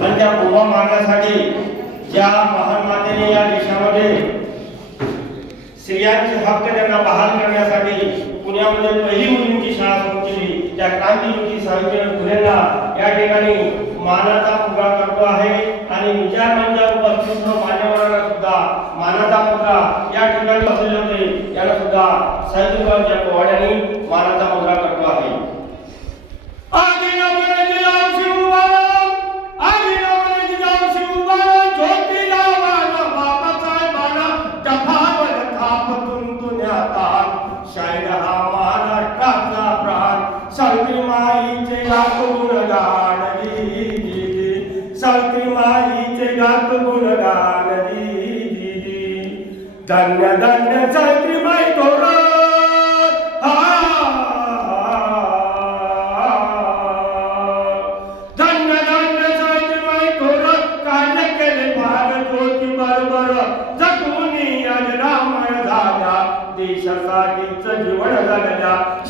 आणि त्या उभा मारण्यासाठी ज्या महान मातेने या देशामध्ये स्त्रियांचे हक्क त्यांना बहाल करण्यासाठी पुण्यामध्ये पहिली मुलींची शाळा सुरू केली त्या क्रांतीज्योती सावित्रीबाई फुलेंना या ठिकाणी मानाचा मुद्रा करतो आहे. आणि विचार मंचावर उपस्थित मान्यवरांना सुद्धा मानाचा मुद्रा या ठिकाणी बसले होते. याला सुद्धा सावित्रीबाईंच्या पोवाड्याने मानाचा मुद्रा करतो आहे. गी. माईचे गात गुणगान धन्य धन्य सावित्री माई थोर धन्य धन्य सावित्री माई थोर कार्य केले भाग ज्योती बरोबर. रामण झाला देशासाठीच जीवन जगल्या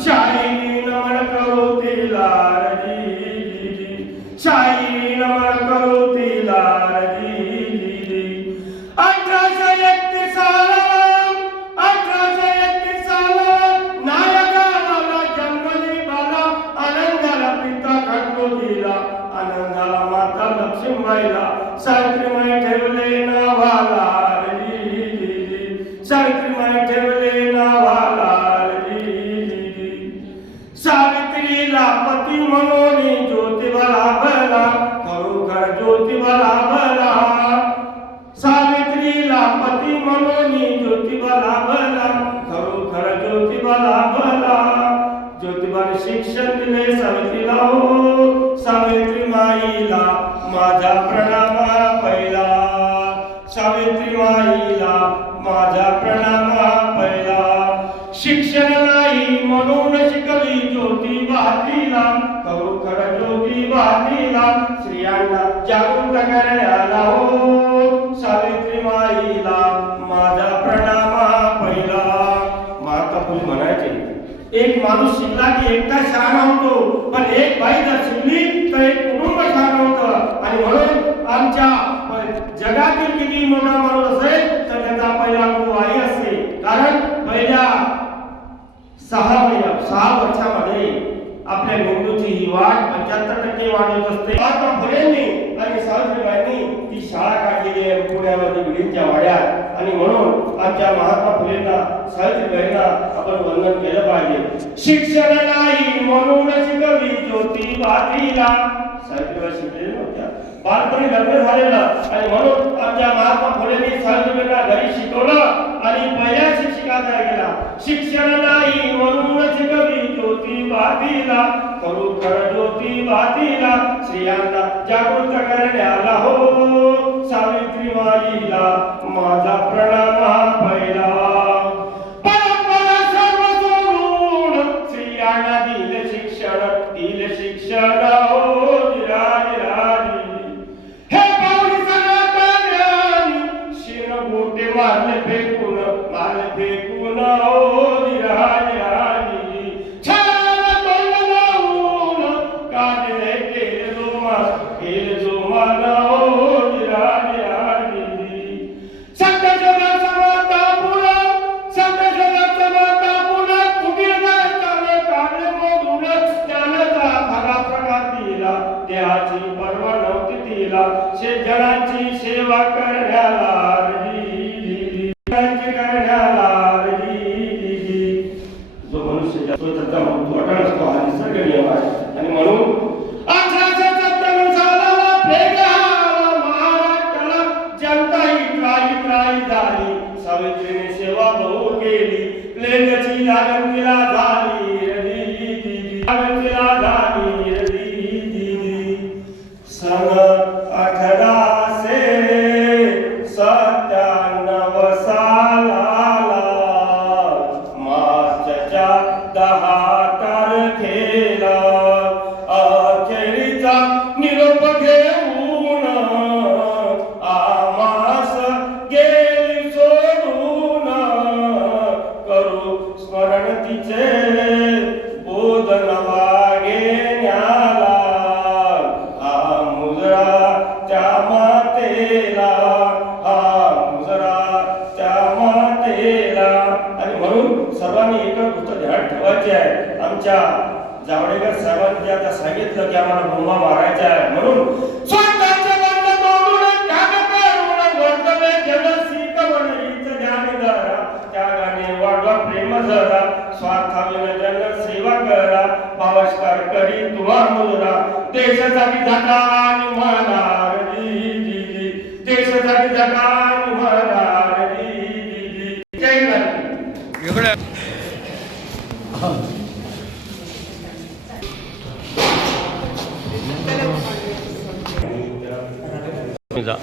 मन शिक्षण दिले सावित्रीला हो. सावित्री माईला माझा प्रणाम पहिला. सावित्री माईला माझा प्रणाम पहिला. शिक्षण नाही म्हणून शिकवी ज्योती वाहतीला खरोखर ज्योती वाहतीला स्त्रियांना जागृत करण्याला हो. एक माणूस शिकला की एकटा शहाणा होतो पण एक बाई जर शिकली तर एक कुटुंब शहाणा होतं. आणि म्हणून आमच्या जगातील किती मोठा माणूस असेल तर त्याचा पहिला गुरु आई असते. कारण पहिल्या सहा महिन्या सहा वर्षामध्ये आपल्या मेंदूची ही वाट पंच्याहत्तर टक्के वाढवत असते. महात्मा फुलेंनी आणि सावित्रीबाईंनी ती शाळा काढलेली आहे पुण्यामध्ये विडींच्या वाड्यात. आणि म्हणून आमच्या महात्मा फुलेंना सावित्रीबाईंना आपण वंदन केलं पाहिजे. शिक्षण नाही म्हणून शिकवी ज्योती बातीला सावित्रीबाई शिकलेल्या नव्हत्या. बालपणी लग्न झालेलं आणि म्हणून आमच्या महात्मा फुलेंनी सावित्रीबाईंना घरी शिकवलं आणि पहिल्या शिक्षिका तयार केला शिक्षण नाही म्हणून शिकवी ज्योती बातीला खरोखर ज्योती बातीला स्त्रियांना जागृत करण्याला हो सावित्री माईला माझा प्रणाम. दिले शिक्षण सेवा करण्याला त्या मातेला हा मुजरा त्या मातेला. आणि म्हणून सर्वांनी एकच गोष्ट ध्यान ठेवायची आहे. आमच्या जावडेकर साहेबांनी जे आता सांगितलं की आम्हाला बोंबा मारायच्या आहे म्हणून स्वतःचे प्रेम जरा. सेवा करा. भावस्कार करी तुम्हा मुजरा देशासाठी धका आणि म्हणा. जा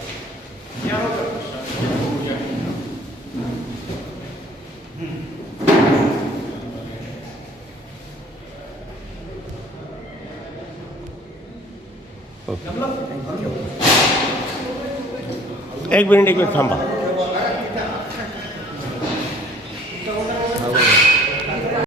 एक मिनिट एक मिनिट थांबा.